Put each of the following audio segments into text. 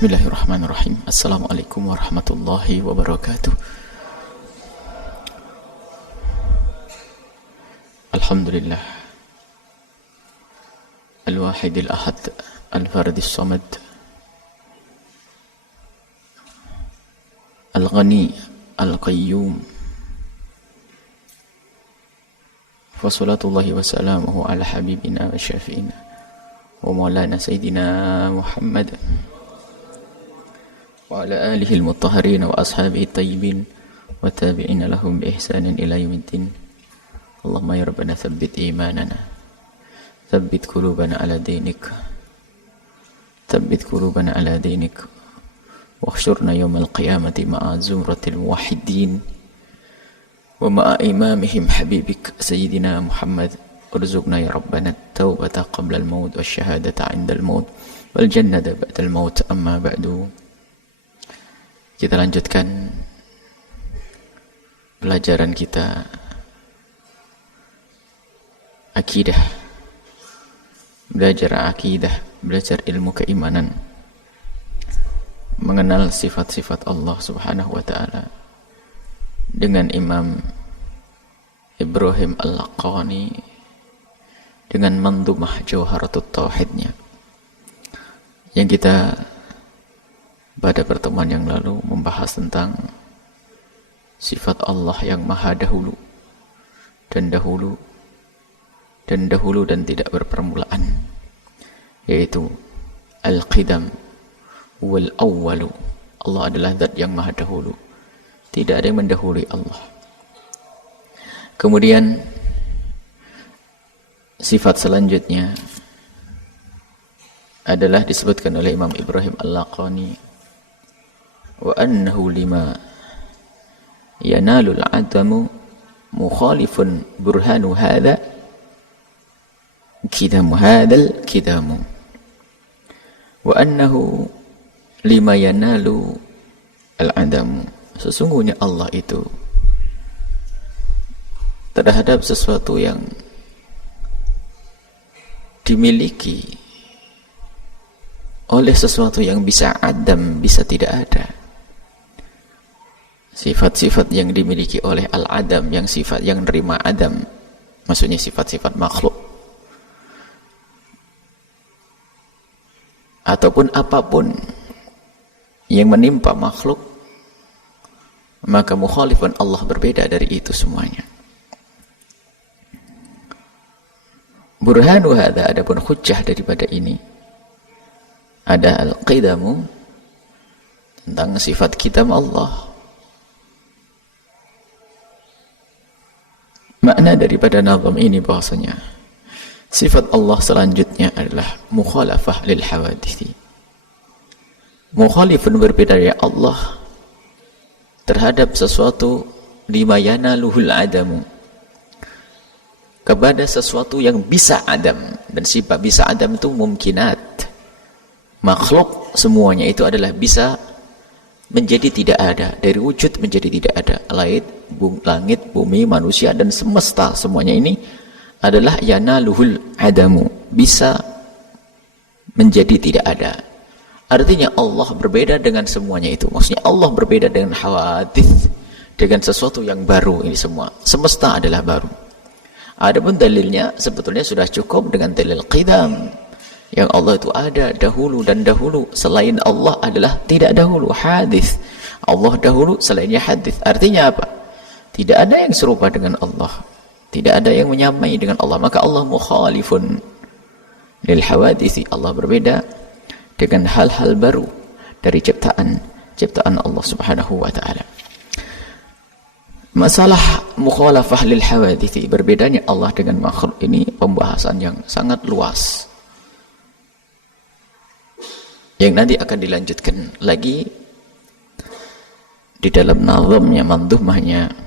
Bismillahirrahmanirrahim. Assalamualaikum warahmatullahi wabarakatuh. Alhamdulillah Al-Wahidil Ahad Al-Fardis Samad Al-Ghani Al-Qayyum wa salatullahi wa salamuhu ala habibina wa syafi'ina wa maulana sayyidina Muhammad wa ala alihi al-mutahharin wa ashabihi at-tayyibin wa tabi'ina lahum bi ihsanin ila yaumiddin. Allahumma ya rabbana thabbit imanana, thabbit qulubana ala dinik, thabbit qulubana ala dinik, wakhshurna yawmal qiyamati ma'a zumratil muwahhidin wa ma'a imamihim habibik sayyidina Muhammad. Warzuqna ya rabbana at-taubata qabla al-maut wasyahadata 'inda al-maut wal jannata ba'da al-maut. Amma ba'du. Kita lanjutkan pelajaran kita akidah, belajar akidah, belajar ilmu keimanan, mengenal sifat-sifat Allah subhanahu wa ta'ala dengan Imam Ibrahim Al-Laqani dengan mandumah Jawharatut Tauhidnya, yang kita pada pertemuan yang lalu membahas tentang sifat Allah yang maha dahulu dan tidak berpermulaan, yaitu Al-Qidam wal Awwalu. Allah adalah zat yang maha dahulu, tidak ada yang mendahului Allah. Kemudian sifat selanjutnya adalah disebutkan oleh Imam Ibrahim Al-Laqani, wa annahu lima yanalul adamu mukhalifun burhanu hadha kidamu hadal kidamu, wa annahu lima yanalu al-adamu, sesungguhnya Allah itu terhadap sesuatu yang dimiliki oleh sesuatu yang bisa adam, bisa tidak ada. Sifat-sifat yang dimiliki oleh al-adam, yang sifat yang nerima adam, maksudnya sifat-sifat makhluk ataupun apapun yang menimpa makhluk, maka mukhalifun Allah berbeda dari itu semuanya. Burhanu hadza, adapun hujjah daripada ini ada al-qidamu, tentang sifat qidam Allah. Makna daripada nazam ini bahasanya sifat Allah selanjutnya adalah mukhalafah lil hawadithi. Mukhalifun berbeda dari Allah terhadap sesuatu lima yanaluhul adamu, kepada sesuatu yang bisa adam. Dan sifat bisa adam itu mumkinat. Makhluk semuanya itu adalah bisa menjadi tidak ada, dari wujud menjadi tidak ada. Langit, bumi, manusia dan semesta, semuanya ini adalah yanaluhul adamu, bisa menjadi tidak ada. Artinya Allah berbeda dengan semuanya itu. Maksudnya Allah berbeda dengan hawadith, dengan sesuatu yang baru. Ini semua semesta adalah baru. Adapun dalilnya sebetulnya sudah cukup dengan dalil qidam, yang Allah itu ada dahulu dan dahulu. Selain Allah adalah tidak dahulu, hadis. Allah dahulu, selainnya hadis. Artinya apa? Tidak ada yang serupa dengan Allah, tidak ada yang menyamai dengan Allah. Maka Allah mukhalifun lil hawadisi, Allah berbeda dengan hal-hal baru dari ciptaan Allah subhanahu wa ta'ala. Masalah mukhalafah lil hawadisi, berbedanya Allah dengan makhluk, ini pembahasan yang sangat luas, yang nanti akan dilanjutkan lagi di dalam nazamnya, mandumahnya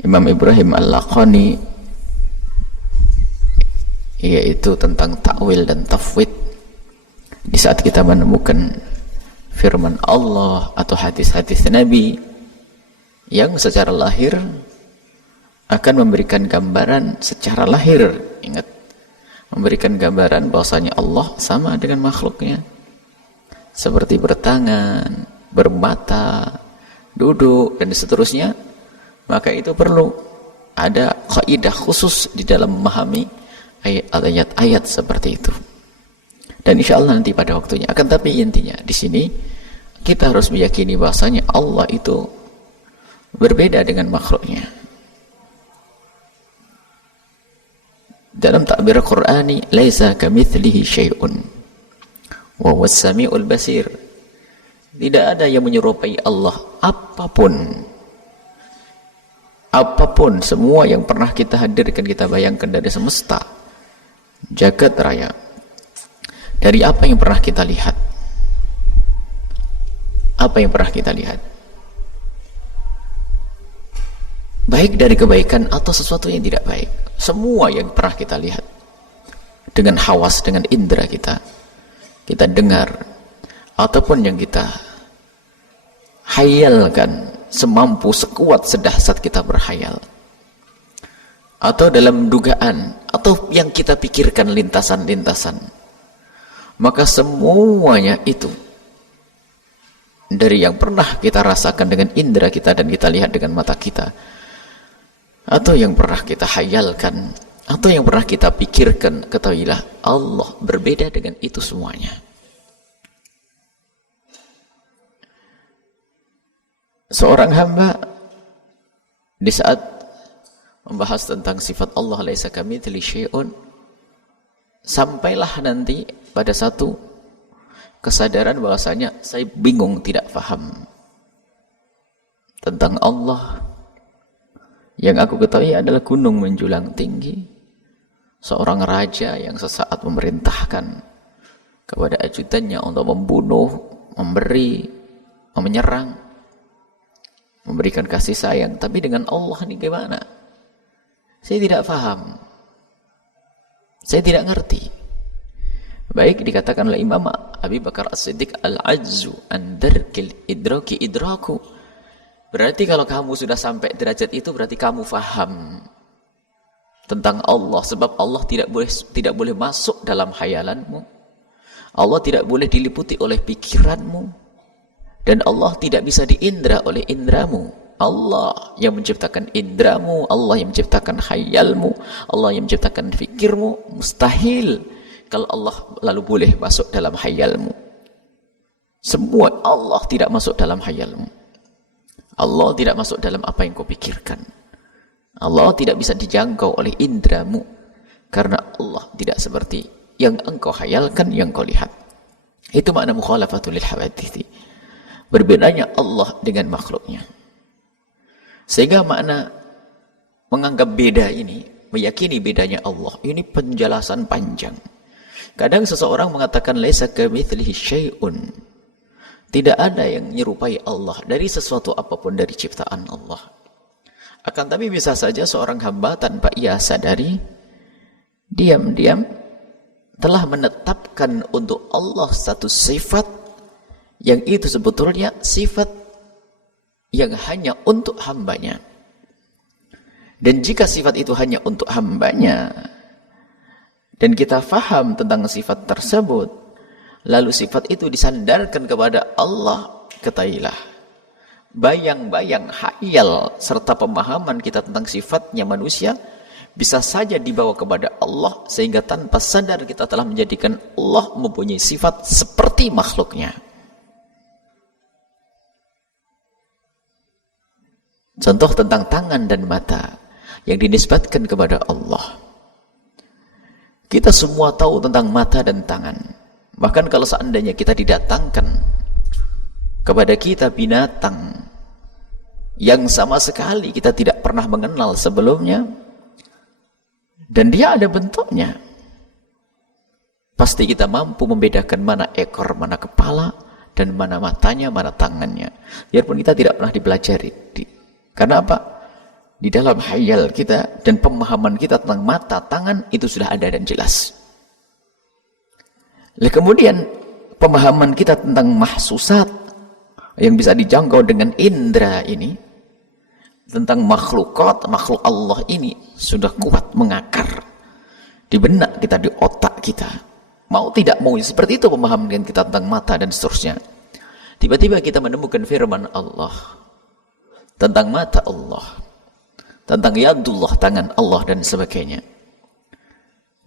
Imam Ibrahim Al-Laqani, yaitu tentang ta'wil dan tafwid. Di saat kita menemukan firman Allah atau hadis-hadis Nabi yang secara lahir akan memberikan gambaran secara lahir, ingat, memberikan gambaran bahwasanya Allah sama dengan makhluknya, seperti bertangan, bermata, duduk, dan seterusnya, maka itu perlu ada kaidah khusus di dalam memahami ayat-ayat seperti itu. Dan insya Allah nanti pada waktunya. Akan tapi intinya di sini kita harus meyakini bahasanya Allah itu berbeda dengan makhluknya. Dalam takbir Qur'ani, laisa kamitslihi syai'un wa huwas samiul basir. Tidak ada yang menyerupai Allah apapun. Apapun, semua yang pernah kita hadirkan, kita bayangkan dari semesta, jagat raya, dari apa yang pernah kita lihat, apa yang pernah kita lihat, baik dari kebaikan atau sesuatu yang tidak baik, semua yang pernah kita lihat dengan hawas, dengan indera kita dengar, ataupun yang kita hayalkan semampu, sekuat, sedahsyat kita berhayal, atau dalam dugaan, atau yang kita pikirkan lintasan-lintasan, maka semuanya itu dari yang pernah kita rasakan dengan indera kita dan kita lihat dengan mata kita, atau yang pernah kita hayalkan, atau yang pernah kita pikirkan, ketahuilah Allah berbeda dengan itu semuanya. Seorang hamba di saat membahas tentang sifat Allah, laisa kamitslihi syai'un, sampailah nanti pada satu kesadaran bahwasanya saya bingung, tidak paham tentang Allah. Yang aku ketahui adalah gunung menjulang tinggi, seorang raja yang sesaat memerintahkan kepada ajudannya untuk membunuh, memberi, menyerang, memberikan kasih sayang. Tapi dengan Allah ini gimana? Saya tidak paham, saya tidak ngerti. Baik dikatakan oleh Imam Abi Bakar As-Siddiq, al-ajzu an darkil idraki idraku. Berarti kalau kamu sudah sampai derajat itu, berarti kamu faham tentang Allah. Sebab Allah tidak boleh masuk dalam khayalanmu, Allah tidak boleh diliputi oleh pikiranmu, dan Allah tidak bisa diindra oleh indramu. Allah yang menciptakan indramu, Allah yang menciptakan khayalmu, Allah yang menciptakan fikirmu. Mustahil kalau Allah lalu boleh masuk dalam khayalmu. Semua Allah tidak masuk dalam khayalmu. Allah tidak masuk dalam apa yang kau pikirkan. Allah tidak bisa dijangkau oleh indramu, karena Allah tidak seperti yang engkau khayalkan, yang kau lihat. Itu makna mukhalafatul lil hawadithi, berbedanya Allah dengan makhluknya. Sehingga makna menganggap beda ini, meyakini bedanya Allah, ini penjelasan panjang. Kadang seseorang mengatakan laisa kamitslihi syai'un, tidak ada yang menyerupai Allah dari sesuatu apapun dari ciptaan Allah. Akan tapi bisa saja seorang hamba tanpa ia sadari, diam-diam telah menetapkan untuk Allah satu sifat yang itu sebetulnya sifat yang hanya untuk hambanya. Dan jika sifat itu hanya untuk hambanya, dan kita faham tentang sifat tersebut, lalu sifat itu disandarkan kepada Allah, ketahuilah bayang-bayang, khayal, serta pemahaman kita tentang sifatnya manusia bisa saja dibawa kepada Allah, sehingga tanpa sadar kita telah menjadikan Allah mempunyai sifat seperti makhluknya. Contoh tentang tangan dan mata yang dinisbatkan kepada Allah. Kita semua tahu tentang mata dan tangan. Bahkan kalau seandainya kita didatangkan kepada kita binatang yang sama sekali kita tidak pernah mengenal sebelumnya, dan dia ada bentuknya, pasti kita mampu membedakan mana ekor, mana kepala, dan mana matanya, mana tangannya. Biarpun kita tidak pernah dipelajari. Karena apa? Di dalam khayal kita dan pemahaman kita tentang mata, tangan, itu sudah ada dan jelas. Lalu kemudian pemahaman kita tentang mahsusat yang bisa dijangkau dengan indera ini, tentang makhluk Allah ini sudah kuat mengakar di benak kita, di otak kita. Mau tidak mau seperti itu pemahaman kita tentang mata dan seterusnya. Tiba-tiba kita menemukan firman Allah tentang mata Allah, tentang yadullah, tangan Allah dan sebagainya.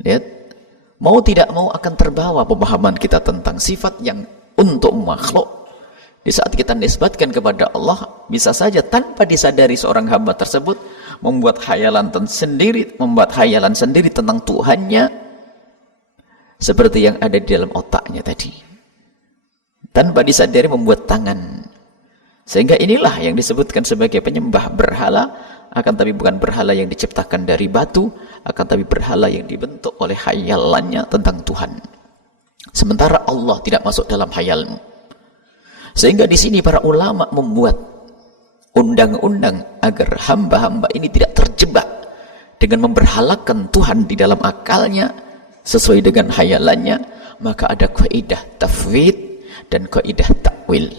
Lihat, mau tidak mau akan terbawa pemahaman kita tentang sifat yang untuk makhluk. Di saat kita nisbatkan kepada Allah, bisa saja tanpa disadari seorang hamba tersebut membuat hayalan sendiri tentang Tuhannya, seperti yang ada di dalam otaknya tadi. Tanpa disadari membuat tangan. Sehingga inilah yang disebutkan sebagai penyembah berhala, akan tapi bukan berhala yang diciptakan dari batu, akan tapi berhala yang dibentuk oleh hayalannya tentang Tuhan. Sementara Allah tidak masuk dalam hayalmu. Sehingga di sini para ulama membuat undang-undang agar hamba-hamba ini tidak terjebak dengan memberhalakan Tuhan di dalam akalnya sesuai dengan hayalannya. Maka ada kaidah tafwid dan kaidah takwil.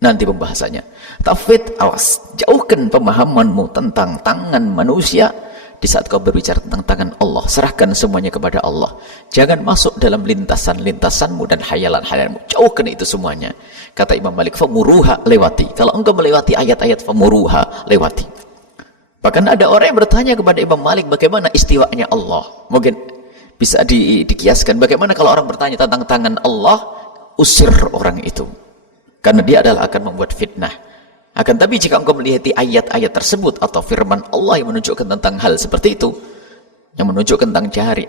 Nanti pembahasannya. Tafwid, awas, jauhkan pemahamanmu tentang tangan manusia. Di saat kau berbicara tentang tangan Allah, serahkan semuanya kepada Allah. Jangan masuk dalam lintasan-lintasanmu dan hayalan-hayalanmu. Jauhkan itu semuanya. Kata Imam Malik, famuruha, lewati. Kalau engkau melewati ayat-ayat famuruha, lewati. Bahkan ada orang yang bertanya kepada Imam Malik, bagaimana istiwanya Allah? Mungkin bisa dikiaskan, bagaimana kalau orang bertanya tentang tangan Allah, usir orang itu. Karena dia adalah akan membuat fitnah. Akan tapi jika engkau melihat ayat-ayat tersebut atau firman Allah yang menunjukkan tentang hal seperti itu, yang menunjukkan tentang jari,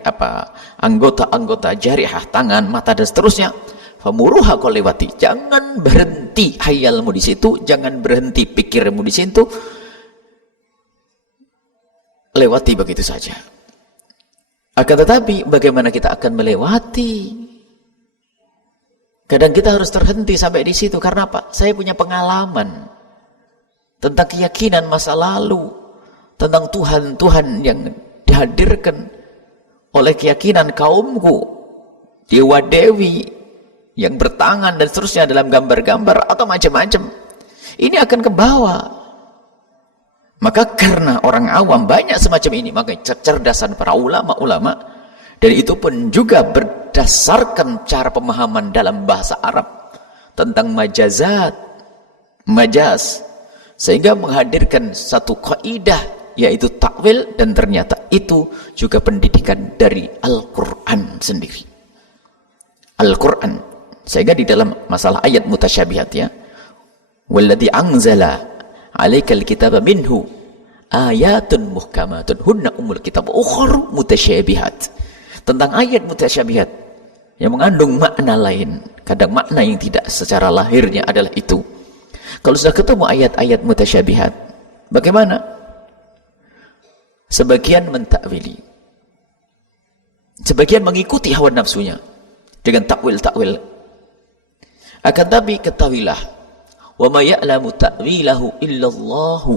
anggota-anggota jarihah, tangan, mata dan seterusnya, famuruha, kau lewati. Jangan berhenti hayalmu di situ, jangan berhenti pikirmu di situ, lewati begitu saja. Akan tetapi bagaimana kita akan melewati? Kadang kita harus terhenti sampai di situ. Karena apa? Saya punya pengalaman tentang keyakinan masa lalu, tentang Tuhan-Tuhan yang dihadirkan oleh keyakinan kaumku, dewa dewi yang bertangan dan seterusnya dalam gambar-gambar atau macam-macam. Ini akan ke bawah. Maka karena orang awam banyak semacam ini, maka kecerdasan para ulama-ulama, dan itu pun juga berdasarkan cara pemahaman dalam bahasa Arab tentang majaz, sehingga menghadirkan satu kaidah yaitu takwil, dan ternyata itu juga pendidikan dari Al-Quran sendiri. Al-Quran, sehingga di dalam masalah ayat mutasyabihat, ya, walladzi anzala 'alaikal kitaba minhu ayatun muhkamatun hunna ummul kitab ukhra mutasyabihat. Tentang ayat mutasyabihat yang mengandung makna lain, kadang makna yang tidak secara lahirnya adalah itu. Kalau sudah ketemu ayat-ayat mutasyabihat, bagaimana? Sebagian mentakwili, sebagian mengikuti hawa nafsunya dengan takwil-takwil. Akan tapi ketahuilah, wa ma ya'lamu ta'wilahu illallahu.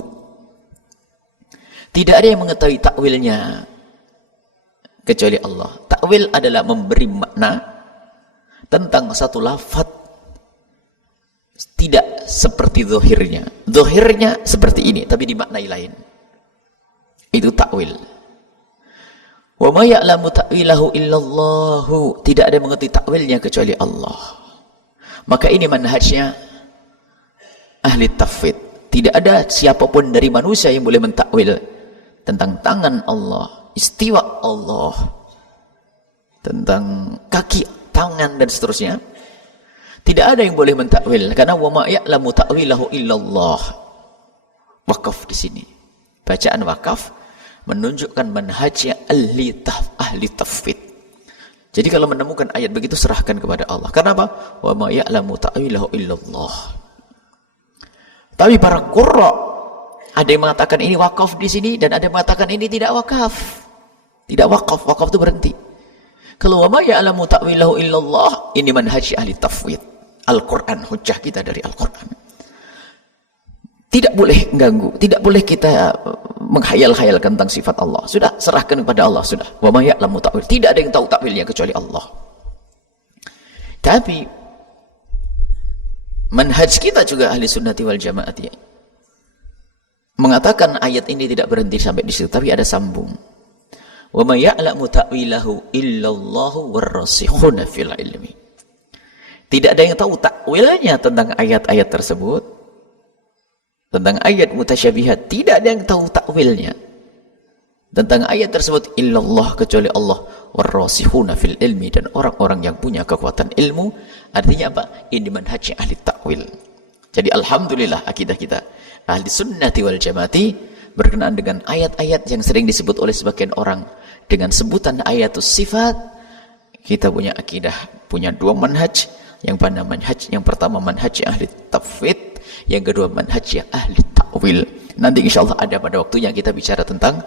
Tidak ada yang mengetahui takwilnya kecuali Allah. Takwil adalah memberi makna tentang satu lafaz tidak seperti zahirnya. Zahirnya seperti ini, tapi dimaknai lain. Itu takwil. Wa ma ya'lamu ta'wilahu illallahu. Tidak ada yang mengetahui takwilnya kecuali Allah. Maka ini manhajnya ahli tafwid. Tidak ada siapapun dari manusia yang boleh mentakwil tentang tangan Allah, istiwa Allah, tentang kaki, tangan dan seterusnya. Tidak ada yang boleh mentakwil, karena wa ma ya'lamu ta'wilahu illallah. Wakaf di sini. Bacaan wakaf menunjukkan manhajnya ahli tafwid. Jadi kalau menemukan ayat begitu, serahkan kepada Allah. Karena apa? Wa ma ya'lamu ta'wilahu illallah. Tapi para qurra, ada yang mengatakan ini wakaf di sini, dan ada yang mengatakan ini tidak wakaf. Tidak wakaf, wakaf itu berhenti. Kalau wa ma ya'lamu ta'wilahu illallah, ini manhaj ahli tafwid. Al-Quran, hujjah kita dari Al-Quran. Tidak boleh ganggu, tidak boleh kita menghayal-hayalkan tentang sifat Allah. Sudah, serahkan kepada Allah, sudah. Wa ma ya'lamu ta'wil. Tidak ada yang tahu ta'wilnya kecuali Allah. Tapi manhaj kita juga ahli sunnati wal jamaati mengatakan ayat ini tidak berhenti sampai di situ, tapi ada sambung. Wa may ya'lamu ta'wilahu illallahu warrasikhuna fil ilmi. Tidak ada yang tahu takwilnya tentang ayat-ayat tersebut. Tentang ayat mutasyabihat, tidak ada yang tahu takwilnya. Tentang ayat tersebut illallah, kecuali Allah, warrasikhuna fil ilmi, dan orang-orang yang punya kekuatan ilmu. Artinya apa? Ini manhaj ahli takwil. Jadi alhamdulillah akidah kita ahli sunnati wal jamaati berkenaan dengan ayat-ayat yang sering disebut oleh sebagian orang dengan sebutan ayatus sifat. Kita punya akidah, punya dua manhaj. Yang pada manhaj yang pertama manhaj ahli tafwid, yang kedua manhaj ahli takwil. Nanti insyaallah ada pada waktunya kita bicara tentang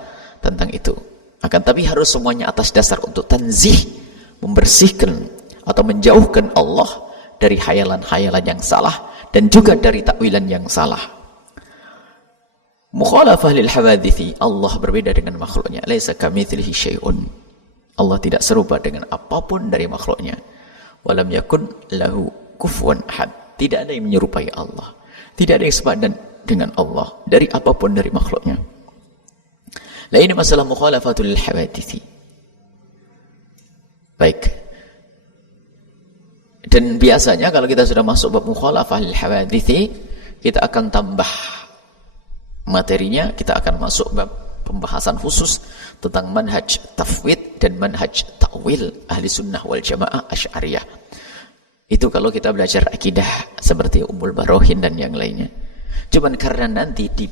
itu. Akan tapi harus semuanya atas dasar untuk tanzih, membersihkan atau menjauhkan Allah dari hayalan-hayalan yang salah dan juga dari takwilan yang salah. Mukhalafah lil hawadithi, Allah berbeda dengan makhluknya. Laisa kamitslihi syai'un. Allah tidak serupa dengan apapun dari makhluknya. Walam yakun lahu kufuwan ahad. Tidak ada yang menyerupai Allah. Tidak ada yang sepadan dengan Allah dari apapun dari makhluknya. Nah, ini masalah mukhalafatul lil hawadithi. Baik. Dan biasanya kalau kita sudah masuk bab mukhalafah lil hawadithi, kita akan tambah materinya, kita akan masuk bab pembahasan khusus tentang manhaj tafwid dan manhaj ta'wil ahli sunnah wal jamaah asy'ariyah. Itu kalau kita belajar akidah seperti Ummul Barohin dan yang lainnya. Cuman karena nanti di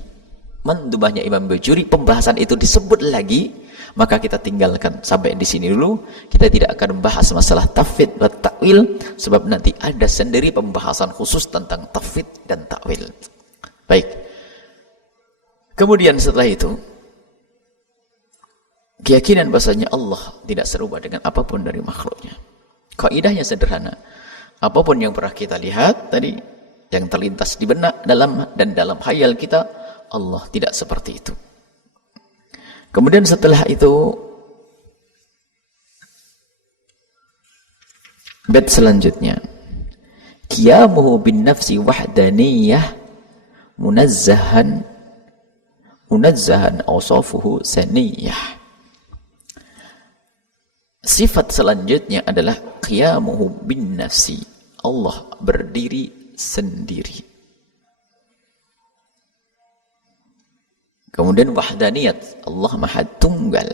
mandubahnya Imam Bajuri pembahasan itu disebut lagi, maka kita tinggalkan sampai di sini dulu. Kita tidak akan membahas masalah tafwid dan ta'wil, sebab nanti ada sendiri pembahasan khusus tentang tafwid dan ta'wil. Baik. Kemudian setelah itu, keyakinan bahasanya Allah tidak serupa dengan apapun dari makhluknya. Kaidahnya sederhana. Apapun yang pernah kita lihat tadi, yang terlintas di benak dalam khayal kita, Allah tidak seperti itu. Kemudian setelah itu, bait selanjutnya, qiyamuhu bin nafsi wahdaniyah munazzahan awsafuhu saniyah. Sifat selanjutnya adalah qiyamuhu bin nafsi. Allah berdiri sendiri. Kemudian wahdaniyat, Allah maha tunggal.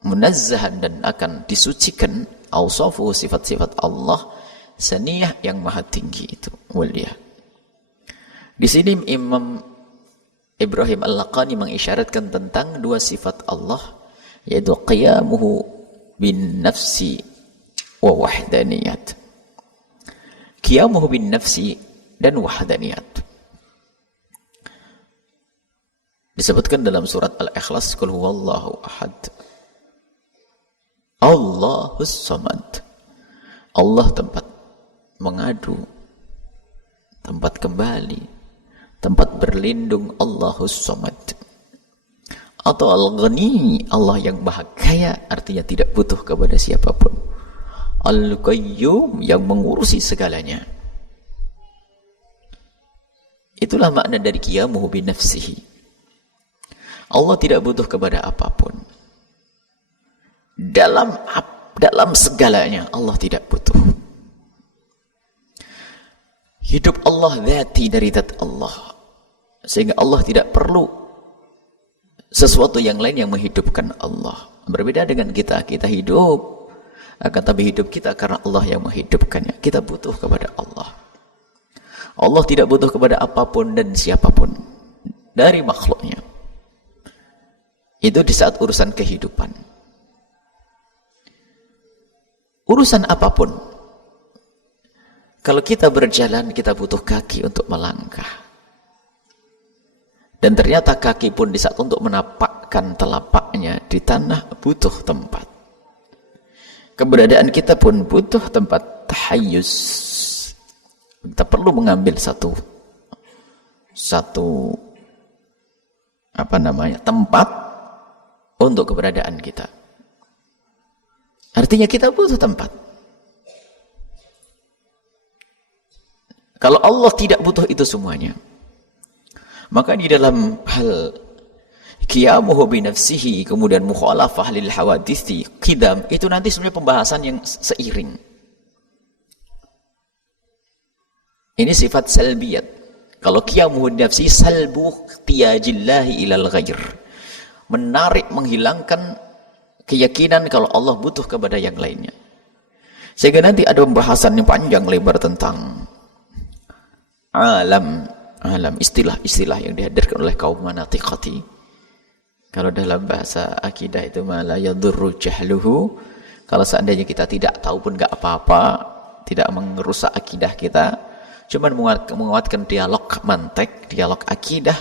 Munazzahan, dan akan disucikan, awsafuhu, sifat-sifat Allah, saniyah, yang maha tinggi itu, mulia. Di sini Imam Ibrahim Al-Laqani mengisyaratkan tentang dua sifat Allah, yaitu qiyamuhu bin nafsi wa wahdaniyat. Qiyamuhu bin nafsi dan wahdaniyat disebutkan dalam surat Al-Ikhlas, qul huwallahu ahad, Allahus samad. Allah tempat mengadu, tempat kembali, tempat berlindung, Allahus samad. Atau Al-Ghani, Allah yang maha kaya, artinya tidak butuh kepada siapapun. Al-Qayyum, yang mengurusi segalanya. Itulah makna dari qiyamuhu bi nafsihi. Allah tidak butuh kepada apapun. Dalam segalanya Allah tidak butuh. Hidup Allah dzati, dari zat Allah, sehingga Allah tidak perlu sesuatu yang lain yang menghidupkan Allah. Berbeda dengan kita hidup, akan tapi hidup kita karena Allah yang menghidupkannya. Kita butuh kepada Allah. Allah tidak butuh kepada apapun dan siapapun dari makhluknya. Itu di saat urusan kehidupan. Urusan apapun, kalau kita berjalan, kita butuh kaki untuk melangkah. Dan ternyata kaki pun di saat untuk menapakkan telapaknya di tanah butuh tempat. Keberadaan kita pun butuh tempat tahayyuz. Kita perlu mengambil satu tempat untuk keberadaan kita. Artinya kita butuh tempat. Kalau Allah tidak butuh itu semuanya, maka di dalam hal qiyamuhu binafsihi, kemudian mukhalafah lil hawadithi, qidam, itu nanti sebenarnya pembahasan yang seiring. Ini sifat salbiyat. Kalau qiyamuhu binafsihi salbu ihtiyajillahi ilal ghair, menarik, menghilangkan keyakinan kalau Allah butuh kepada yang lainnya. Sehingga nanti ada pembahasan yang panjang lebar tentang alam, istilah-istilah yang dihadirkan oleh kaum manatiqati. Kalau dalam bahasa akidah itu la yadurru jahluhu, kalau seandainya kita tidak tahu pun gak apa-apa, tidak merusak akidah kita, cuman menguatkan dialog mantek, dialog akidah.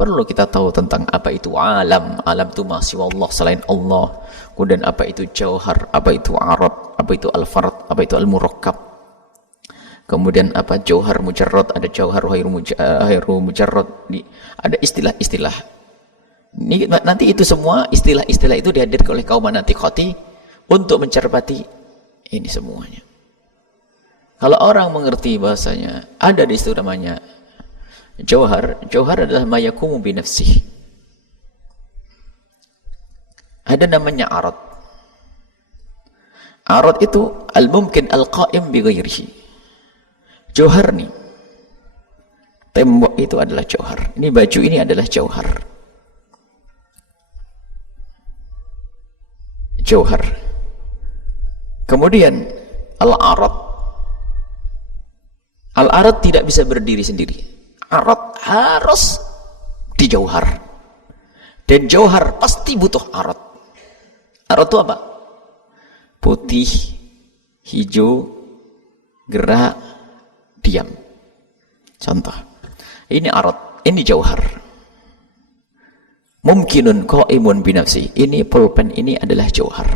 Perlu kita tahu tentang apa itu alam. Alam itu masih Allah selain Allah. Kemudian apa itu jauhar, apa itu arad, apa itu al-fard, apa itu al-murakkab. Kemudian apa jauhar mujarrad, ada jauhar ghairu mujarrad. Ada istilah-istilah. Nanti itu semua istilah-istilah itu dihadirkan oleh kaum manatiqati untuk mencermati ini semuanya. Kalau orang mengerti bahasanya, ada di situ namanya jauhar. Jauhar adalah ma yakumu bi nafsihi. Ada namanya arad. Arad itu al-mumkin al-qa'im bi ghairihi. Jauhar nih, tembok itu adalah jauhar. Ini baju ini adalah jauhar. Jauhar. Kemudian al-arad. Al-arad tidak bisa berdiri sendiri. Arad harus di jauhar. Dan jauhar pasti butuh arad. Arad itu apa? Putih, hijau, gerak, diam. Contoh. Ini arad, ini jauhar. Mumkinun qaimun binafsi. Ini pulpen, ini adalah jauhar.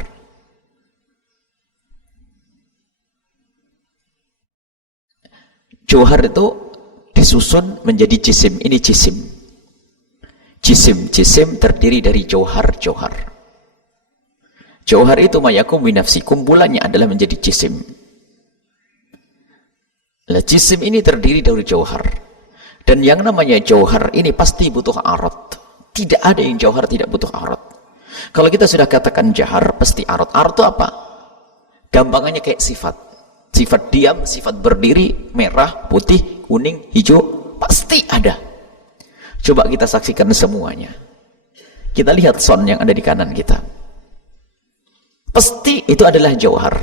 Jauhar itu disusun menjadi jisim. Ini jisim. Jisim terdiri dari jauhar. Jauhar itu mayakum binafsi. Kumpulannya adalah menjadi jisim. Lah jisim ini terdiri dari jauhar. Dan yang namanya jauhar ini pasti butuh arad. Tidak ada yang jauhar tidak butuh arad. Kalau kita sudah katakan jahar, pasti arad. Arad itu apa? Gampangannya kayak sifat. Sifat diam, sifat berdiri, merah, putih, kuning, hijau, pasti ada. Coba kita saksikan semuanya. Kita lihat son yang ada di kanan kita. Pasti itu adalah jauhar.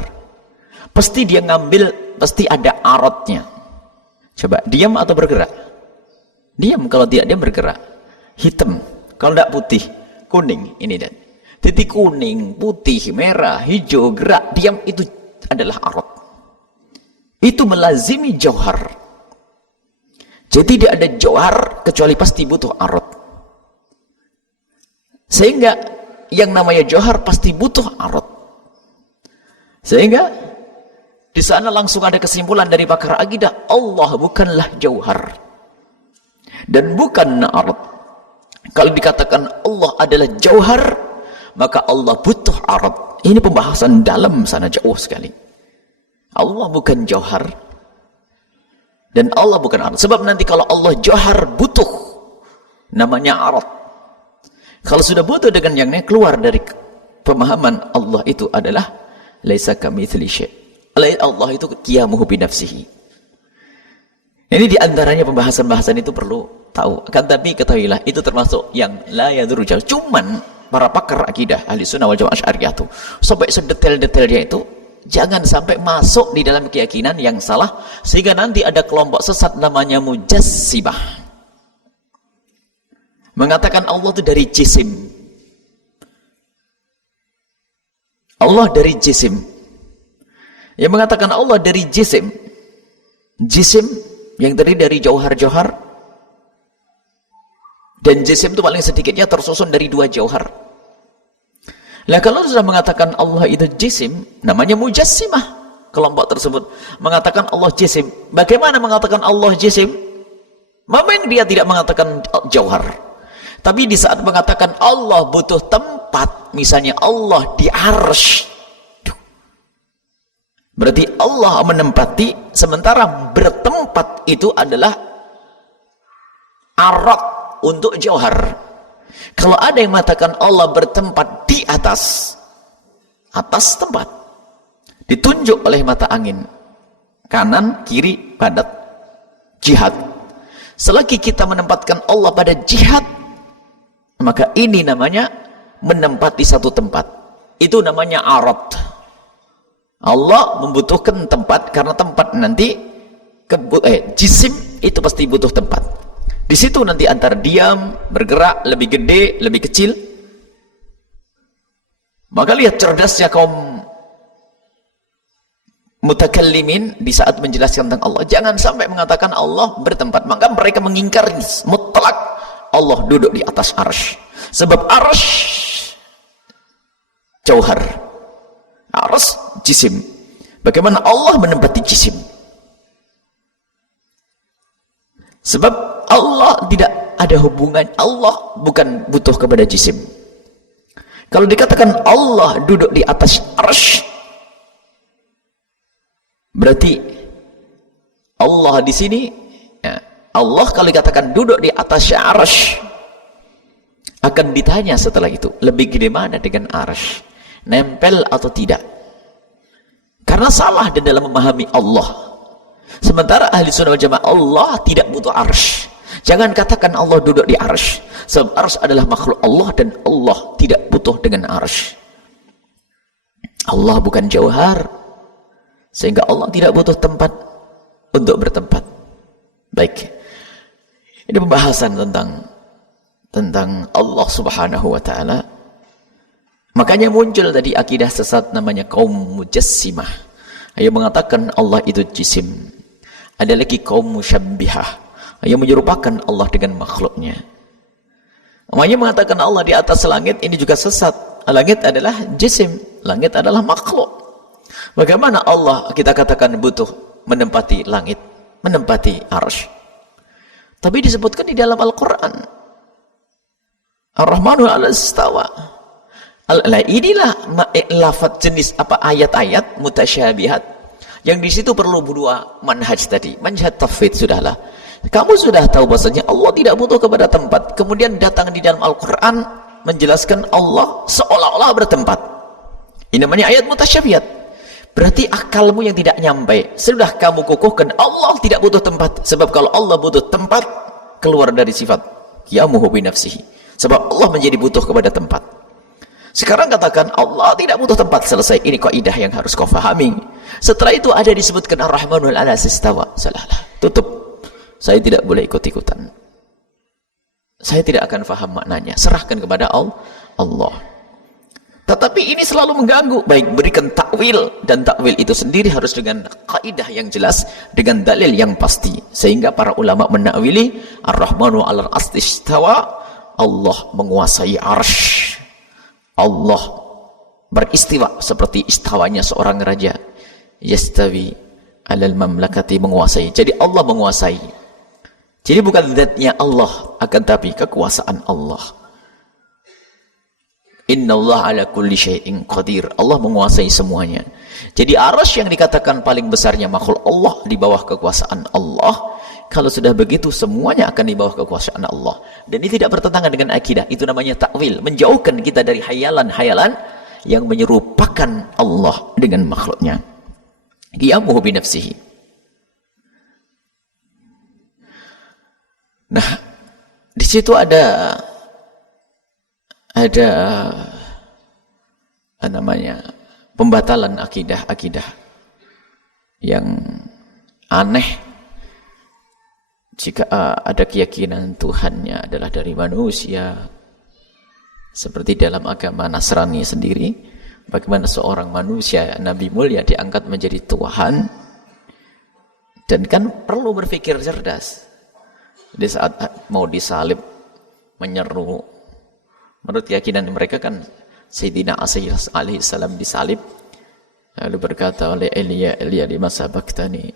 Pasti dia ngambil, pasti ada aradnya. Coba, diam atau bergerak? Diam, kalau tidak dia bergerak. Hitam, kalau tidak putih, kuning, ini dan. Titik kuning, putih, merah, hijau, gerak, diam, itu adalah arad. Itu melazimi jauhar. Jadi tidak ada jauhar kecuali pasti butuh arad. Sehingga yang namanya jauhar pasti butuh arad. Sehingga di sana langsung ada kesimpulan dari pakar akidah, Allah bukanlah jauhar dan bukan arad. Kalau dikatakan Allah adalah jauhar, maka Allah butuh arad. Ini pembahasan dalam sana jauh sekali. Allah bukan jauhar dan Allah bukan arad. Sebab nanti kalau Allah jauhar butuh, namanya arad. Kalau sudah butuh dengan yang lain, keluar dari pemahaman Allah itu adalah laisa kamitsli syai'. Allah itu qiyamuhu binafsihi. Ini diantaranya pembahasan-bahasan itu perlu tahu. Kan tapi ketahuilah itu termasuk yang la yadurru jahluhu. Cuman para pakar akidah ahli sunnah wal jamaah asy'ariyah itu sampai sedetail-detailnya itu jangan sampai masuk di dalam keyakinan yang salah sehingga nanti ada kelompok sesat namanya mujassibah. Mengatakan Allah itu dari jisim. Allah dari jisim. Yang mengatakan Allah dari jisim. Jisim yang terdiri dari jauhar-jauhar. Dan jisim itu paling sedikitnya tersusun dari 2 jauhar. Lah kalau sudah mengatakan Allah itu jisim, namanya mujassimah. Kelompok tersebut mengatakan Allah jisim. Bagaimana mengatakan Allah jisim? Memang dia tidak mengatakan jauhar. Tapi di saat mengatakan Allah butuh tempat, misalnya Allah di arsy, berarti Allah menempati, sementara bertempat itu adalah arad untuk jauhar. Kalau ada yang mengatakan Allah bertempat di atas tempat, ditunjuk oleh mata angin, kanan, kiri, barat, jihad. Selagi kita menempatkan Allah pada jihad, maka ini namanya menempati satu tempat. Itu namanya arad. Allah membutuhkan tempat, karena tempat nanti jisim itu pasti butuh tempat. Di situ nanti antara diam, bergerak, lebih gede, lebih kecil. Maka lihat cerdasnya kaum mutakallimin di saat menjelaskan tentang Allah. Jangan sampai mengatakan Allah bertempat. Maka mereka mengingkari mutlak Allah duduk di atas arsy. Sebab arsy jauhar, arsy jisim. Bagaimana Allah menempati jisim? Sebab Allah tidak ada hubungan, Allah bukan butuh kepada jisim. Kalau dikatakan Allah duduk di atas arsy, berarti Allah di sini, ya, Allah kalau dikatakan duduk di atas arsy, akan ditanya setelah itu, lebih gede mana dengan arsy? Nempel atau tidak? Karena salah di dalam memahami Allah. Sementara ahli sunnah wal jamaah, Allah tidak butuh arsy. Jangan katakan Allah duduk di arsy, sebab arsy adalah makhluk Allah dan Allah tidak butuh dengan arsy. Allah bukan jauhar, sehingga Allah tidak butuh tempat untuk bertempat. Baik, ini pembahasan tentang Allah subhanahu wa ta'ala. Makanya muncul tadi akidah sesat namanya kaum mujassimah, yang mengatakan Allah itu jisim. Ada lagi kaum musyabbihah yang menyerupakan Allah dengan makhluknya. Makanya mengatakan Allah di atas langit, ini juga sesat. Langit adalah jisim, langit adalah makhluk. Bagaimana Allah kita katakan butuh menempati langit, menempati arsy? Tapi disebutkan di dalam Al-Quran, Ar-Rahmanu 'alas istawa. Inilah lafaz jenis apa ayat-ayat mutasyabihat yang di situ perlu dua manhaj tadi, manhaj tafwid. Sudahlah, kamu sudah tahu bahasanya Allah tidak butuh kepada tempat, kemudian datang di dalam Al-Quran menjelaskan Allah seolah-olah bertempat. Ini namanya ayat mutasyabihat. Berarti akalmu yang tidak nyampe. Sudah kamu kukuhkan Allah tidak butuh tempat, sebab kalau Allah butuh tempat, keluar dari sifat qiyamuhu bi nafsihi, sebab Allah menjadi butuh kepada tempat. Sekarang katakan Allah tidak butuh tempat, selesai. Ini kaidah yang harus kau fahami. Setelah itu ada disebutkan Ar-Rahmanul 'alas istawa. Salahlah, tutup. Saya tidak boleh ikut-ikutan. Saya tidak akan faham maknanya. Serahkan kepada Allah. Tetapi ini selalu mengganggu. Baik, berikan takwil, dan takwil itu sendiri harus dengan kaidah yang jelas, dengan dalil yang pasti. Sehingga para ulama menakwili Ar-Rahmanu 'alas istawa, Allah menguasai arsy. Allah beristiwa seperti istawanya seorang raja. Yastawi alal mamlakati, menguasai. Jadi Allah menguasai. Jadi bukan zatnya Allah, akan tapi kekuasaan Allah. Innallaha ala kulli syai'in qadir. Allah menguasai semuanya. Jadi arsy yang dikatakan paling besarnya makhluk Allah di bawah kekuasaan Allah. Kalau sudah begitu, semuanya akan di bawah kekuasaan Allah. Dan ini tidak bertentangan dengan akidah. Itu namanya takwil, menjauhkan kita dari hayalan-hayalan yang menyerupakan Allah dengan makhluknya. Qiyamuhu bi nafsihi. Nah, di situ ada namanya pembatalan akidah yang aneh. Jika ada keyakinan Tuhannya adalah dari manusia, seperti dalam agama Nasrani sendiri, bagaimana seorang manusia, Nabi mulia, diangkat menjadi Tuhan. Dan kan perlu berpikir cerdas. Di saat mau disalib, menyeru, menurut keyakinan mereka kan Sayyidina Isa alaihissalam disalib, lalu berkata oleh Elia lima sabaktani,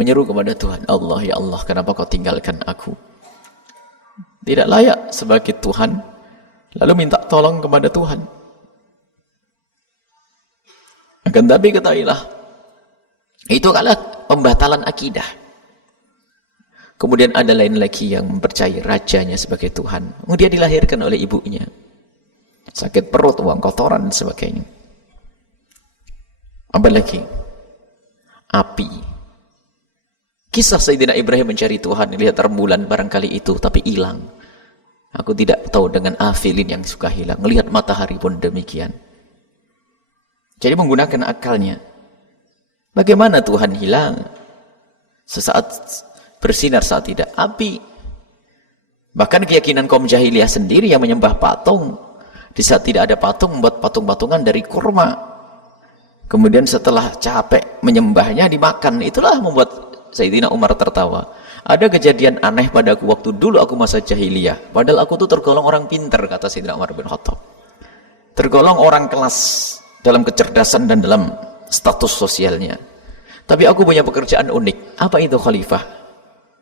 menyeru kepada Tuhan, Allah, ya Allah, kenapa kau tinggalkan aku? Tidak layak sebagai Tuhan, lalu minta tolong kepada Tuhan. Akan tapi ketahuilah, itu adalah pembatalan akidah. Kemudian ada lain lagi yang mempercayai rajanya sebagai Tuhan. Dia dilahirkan oleh ibunya. Sakit perut, uang kotoran, dan sebagainya. Apa lagi? Api. Kisah Sayyidina Ibrahim mencari Tuhan, lihat rembulan barangkali itu, tapi hilang. Aku tidak tahu dengan afilin yang suka hilang. Melihat matahari pun demikian. Jadi menggunakan akalnya. Bagaimana Tuhan hilang? Sesaat bersinar, saat tidak. Api. Bahkan keyakinan kaum jahiliyah sendiri yang menyembah patung. Di saat tidak ada patung, membuat patung-patungan dari kurma. Kemudian setelah capek menyembahnya, dimakan. Itulah membuat Sayyidina Umar tertawa. Ada kejadian aneh padaku waktu dulu aku masa jahiliyah. Padahal aku tuh tergolong orang pintar, kata Sayyidina Umar bin Khattab. Tergolong orang kelas dalam kecerdasan dan dalam status sosialnya. Tapi aku punya pekerjaan unik. Apa itu khalifah?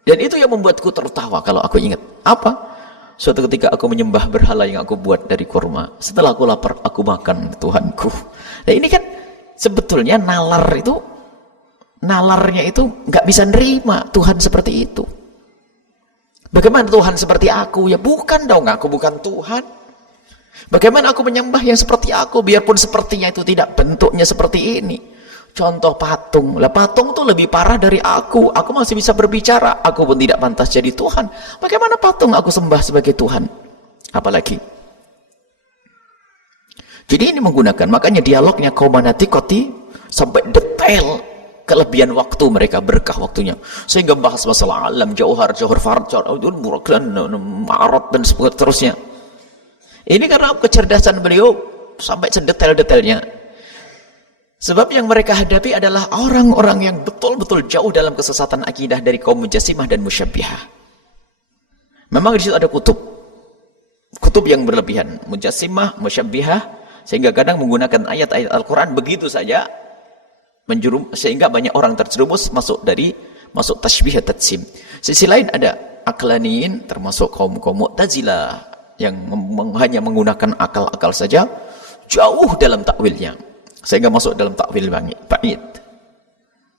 Dan itu yang membuatku tertawa kalau aku ingat. Apa? Suatu ketika aku menyembah berhala yang aku buat dari kurma. Setelah aku lapar, aku makan Tuhanku. Nah ini kan sebetulnya nalarnya itu nggak bisa nerima Tuhan seperti itu. Bagaimana Tuhan seperti aku? Ya bukan dong, aku bukan Tuhan. Bagaimana aku menyembah yang seperti aku, biarpun sepertinya itu tidak bentuknya seperti ini. Contoh patung. Lah patung tuh lebih parah dari aku. Aku masih bisa berbicara. Aku pun tidak pantas jadi Tuhan. Bagaimana patung aku sembah sebagai Tuhan? Apalagi. Jadi ini menggunakan, makanya dialognya Qaumanatiqati sampai detail kelebihan waktu mereka, berkah waktunya. Sehingga bahas masalah alam, jauhar, farjar, muraklan, ma'arad, dan seterusnya. Ini karena kecerdasan beliau sampai sedetail-detailnya. Sebab yang mereka hadapi adalah orang-orang yang betul-betul jauh dalam kesesatan akidah dari kaum Mujassimah dan Musyabbihah. Memang di situ ada kutub yang berlebihan, Mujassimah, Musyabbihah, sehingga kadang menggunakan ayat-ayat Al-Quran begitu saja sehingga banyak orang terjerumus masuk tasbih tatsim. Sisi lain ada Aqlaniyin, termasuk kaum Mu'tazilah yang hanya menggunakan akal-akal saja, jauh dalam takwilnya. Sehingga masuk dalam takwil ba'id.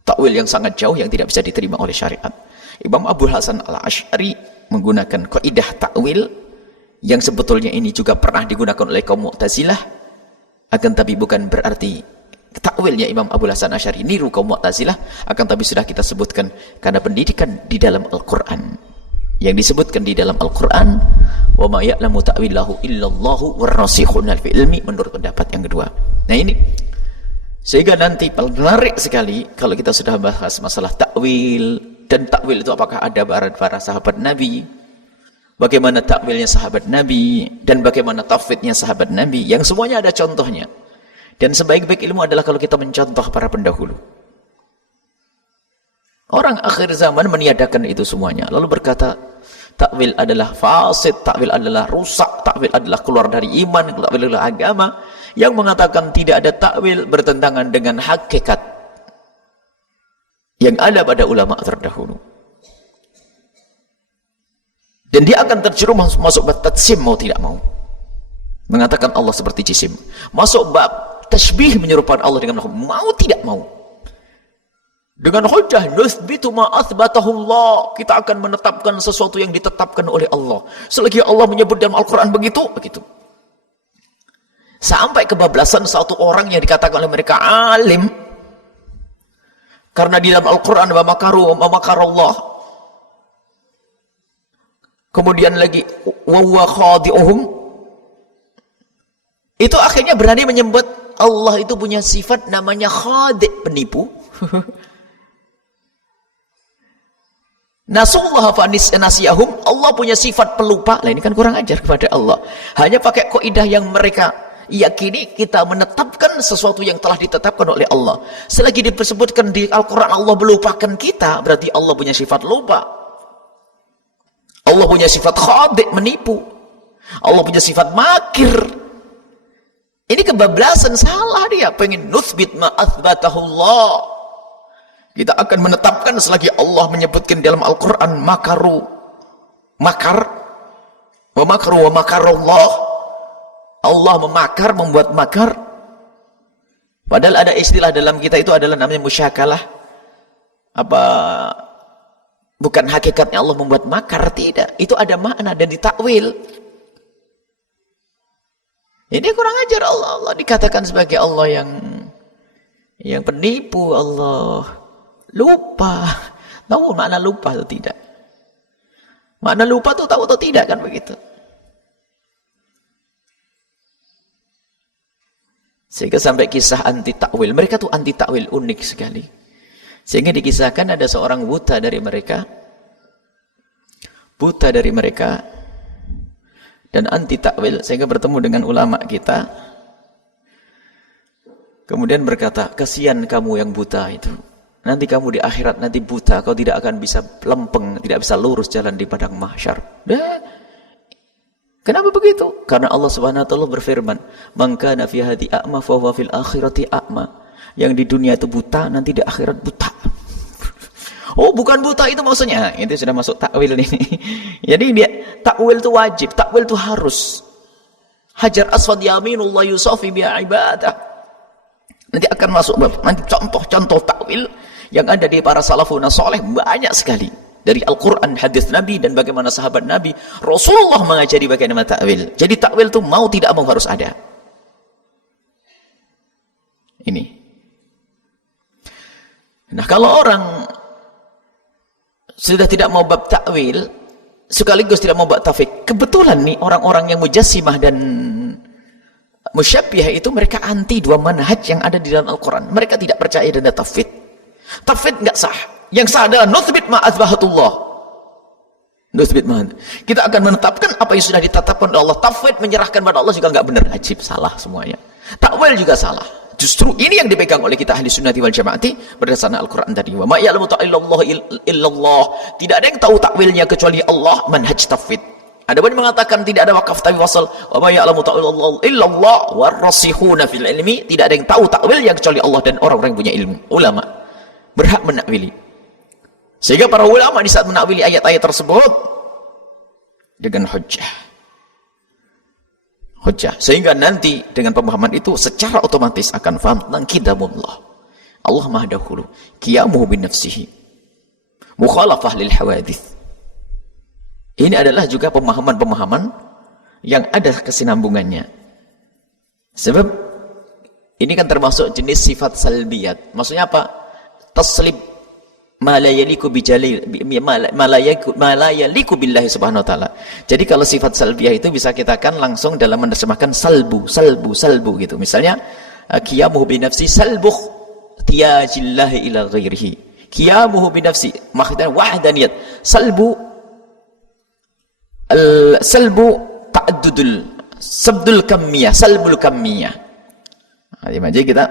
Takwil yang sangat jauh yang tidak bisa diterima oleh syariat. Imam Abu Hasan al-Asy'ari menggunakan kaidah takwil yang sebetulnya ini juga pernah digunakan oleh kaum Mu'tazilah, akan tapi bukan berarti takwilnya Imam Abu Hasan al-Asy'ari niru kaum Mu'tazilah, akan tapi sudah kita sebutkan karena pendidikan di dalam Al-Quran. Yang disebutkan di dalam Al-Quran, wa ma ya'lamu ta'wilahu illallahu warrasikhuna fil ilmi, menurut pendapat yang kedua. Nah ini sehingga nanti menarik sekali kalau kita sudah bahas masalah takwil. Dan takwil itu apakah ada para sahabat Nabi, bagaimana takwilnya sahabat Nabi, dan bagaimana tafwidnya sahabat Nabi, yang semuanya ada contohnya. Dan sebaik-baik ilmu adalah kalau kita mencontoh para pendahulu. Orang akhir zaman meniadakan itu semuanya, lalu berkata takwil adalah fasid, takwil adalah rusak, takwil adalah keluar dari iman, takwil adalah agama. Yang mengatakan tidak ada takwil bertentangan dengan hakikat yang ada pada ulama terdahulu. Dan dia akan terjerumus masuk bab tatsim mau tidak mau. Mengatakan Allah seperti jisim. Masuk bab tasbih menyerupakan Allah dengan makhluk, mau tidak mau. Dengan hujjah nuthbitu ma athbatahu Allah, kita akan menetapkan sesuatu yang ditetapkan oleh Allah. Selagi Allah menyebut dalam Al-Quran begitu. Sampai kebablasan satu orang yang dikatakan oleh mereka alim, karena di dalam Al-Quran wa makarallah, kemudian lagi wa huwa khadi'uhum, itu akhirnya berani menyebut Allah itu punya sifat namanya khadi', penipu. Nasullah nasiyahum, Allah punya sifat pelupa. Lah ini kan kurang ajar kepada Allah. Hanya pakai kaidah yang mereka yakini, kita menetapkan sesuatu yang telah ditetapkan oleh Allah. Selagi disebutkan di Al-Quran Allah melupakan kita, berarti Allah punya sifat lupa. Allah punya sifat khadi', menipu. Allah punya sifat makir. Ini kebablasan, salah dia. Pengen nuthbit ma athbatahullah. Kita akan menetapkan selagi Allah menyebutkan dalam Al-Quran makar, wa makarullah, Allah memakar, membuat makar. Padahal ada istilah dalam kita itu adalah namanya musyakalah, Bukan hakikatnya Allah membuat makar, tidak. Itu ada makna dan ditakwil. Ini kurang ajar Allah. Allah dikatakan sebagai Allah yang penipu, Allah lupa. Tahu makna lupa atau tidak? Makna lupa itu tahu atau tidak, kan begitu. Sehingga sampai kisah anti takwil. Mereka tuh anti takwil unik sekali. Sehingga dikisahkan ada seorang buta dari mereka. Buta dari mereka. Dan anti takwil. Sehingga bertemu dengan ulama kita. Kemudian berkata, kasihan kamu yang buta itu. Nanti kamu di akhirat nanti buta. Kau tidak akan bisa lempeng. Tidak bisa lurus jalan di padang mahsyar. Kenapa begitu? Karena Allah Subhanahu wa taala berfirman, "Man kana fi hadhi a'ma fa huwa fil akhirati a'ma." Yang di dunia itu buta, nanti di akhirat buta. Oh, bukan buta itu maksudnya. Itu sudah masuk takwil ini. Jadi dia takwil itu wajib, takwil itu harus. Hajar aswad yaminullah yusafi bi ibadah. Nanti akan masuk nanti contoh-contoh takwil yang ada di para salafun saleh banyak sekali. Dari Al-Quran, hadis Nabi, dan bagaimana sahabat Nabi, Rasulullah mengajari bagaimana takwil. Jadi takwil itu mau tidak mau harus ada. Ini. Nah, kalau orang sudah tidak mau bab takwil, sekaligus tidak mau bab tafsir, kebetulan nih orang-orang yang mujassimah dan musyabbihah itu mereka anti dua manhaj yang ada di dalam Al-Quran. Mereka tidak percaya dengan tafsir. Tafsir enggak sah. Yang sah adalah nutsbit ma azbahatullah. Nutsbit ma. Kita akan menetapkan apa yang sudah ditetapkan oleh Allah. Tafsir menyerahkan pada Allah juga enggak benar, ajib, salah semuanya. Takwil juga salah. Justru ini yang dipegang oleh kita ahli sunnati wal jamaati berdasarkan Al-Quran tadi. Wa ma ya'lamu ta'illallah illallah. Tidak ada yang tahu takwilnya kecuali Allah, manhaj tafwid. Ada pun mengatakan tidak ada wakaf tapi wasal. Wa ma ya'lamu ta'illallah illallah warasihuna fil ilmi. Tidak ada yang tahu takwilnya kecuali Allah dan orang-orang yang punya ilmu. Ulama berhak menakwili. Sehingga para ulama di saat menakwili ayat-ayat tersebut dengan hujjah. Sehingga nanti dengan pemahaman itu secara otomatis akan faham tentang kitabullah. Allah maha dahulu, qiyamuhu bin nafsihi, mukhalafah lil hawadith. Ini adalah juga pemahaman-pemahaman yang ada kesinambungannya. Sebab ini kan termasuk jenis sifat salbiyat. Maksudnya apa? Taslib ma la yaliku billahi subhanahu wa ta'ala. Jadi kalau sifat salbiyah itu bisa kita kan langsung dalam menerjemahkan salbu gitu. Misalnya qiyamuhu bi nafsi salbu tiyajillahi ila ghairihi. Qiyamuhu bi nafsi maksudnya wahdaniyat. Salbu ta'addudul sabdul kammiyah, salbul kammiyah. Jadi kita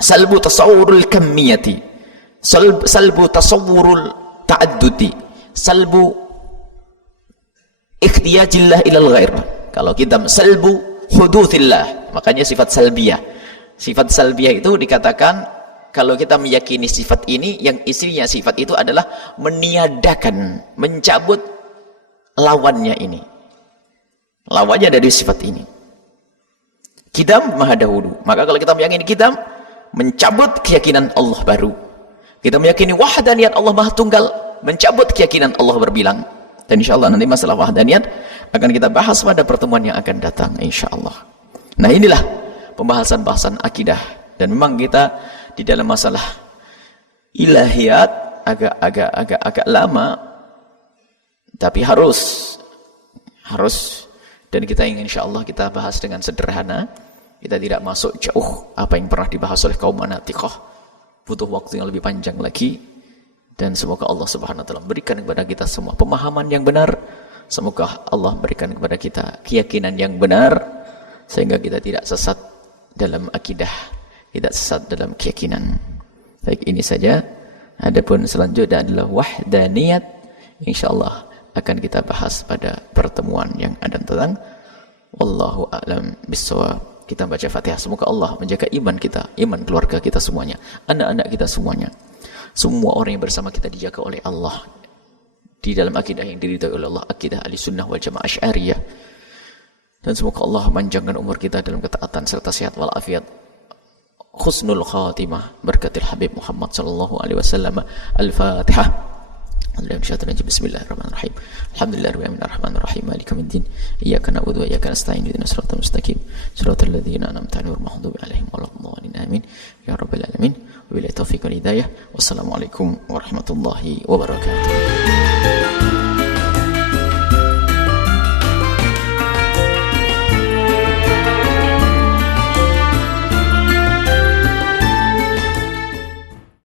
salbu tasawurul kammiyati. Salbu tasawurul ta'addudi, salbu ikhtiyajillah ilal ghair. Kalau kita salbu huduthillah, makanya sifat salbiyah. Sifat salbiyah itu dikatakan kalau kita meyakini sifat ini, yang isinya sifat itu adalah meniadakan, mencabut lawannya ini. Lawannya dari sifat ini. Qidam maha dahulu. Maka kalau kita meyakini qidam, mencabut keyakinan Allah baru. Kita meyakini wahdaniyat Allah maha tunggal, mencabut keyakinan Allah berbilang. Dan insyaAllah nanti masalah wahdaniyat akan kita bahas pada pertemuan yang akan datang insyaAllah. Nah, inilah pembahasan-bahasan akidah. Dan memang kita di dalam masalah ilahiyat agak lama, tapi harus dan kita ingin insyaAllah kita bahas dengan sederhana. Kita tidak masuk jauh apa yang pernah dibahas oleh kaum Manatiqah. Butuh waktu yang lebih panjang lagi, dan semoga Allah Subhanahu wa taala berikan kepada kita semua pemahaman yang benar. Semoga Allah berikan kepada kita keyakinan yang benar sehingga kita tidak sesat dalam akidah, tidak sesat dalam keyakinan. Baik, ini saja. Adapun selanjutnya adalah wahdaniyat, insyaallah akan kita bahas pada pertemuan yang akan datang. Wallahu a'lam bissawab. Kita baca Fatihah, semoga Allah menjaga iman kita, iman keluarga kita semuanya, anak-anak kita semuanya. Semua orang yang bersama kita dijaga oleh Allah di dalam akidah yang diridhai oleh Allah, akidah Ahlussunnah wal Jamaah Asy'ariyah. Dan semoga Allah panjangkan umur kita dalam ketaatan serta sehat walafiat. Husnul khatimah berkatil Habib Muhammad sallallahu alaihi wasallam. Al-Fatihah. Bismillahirrahmanirrahim. Alhamdulillahirabbil alamin arrahmanirrahim maliki yaumiddin. Iyyaka na'budu wa iyyaka nasta'in ihdinas siratal mustaqim. Siratal ladzina an'amta 'alaihim ghairil maghdubi 'alaihim waladdallin. Amin. Ya rabbal alamin. Wabillahi taufiq wal hidayah. Wassalamualaikum warahmatullahi wabarakatuh.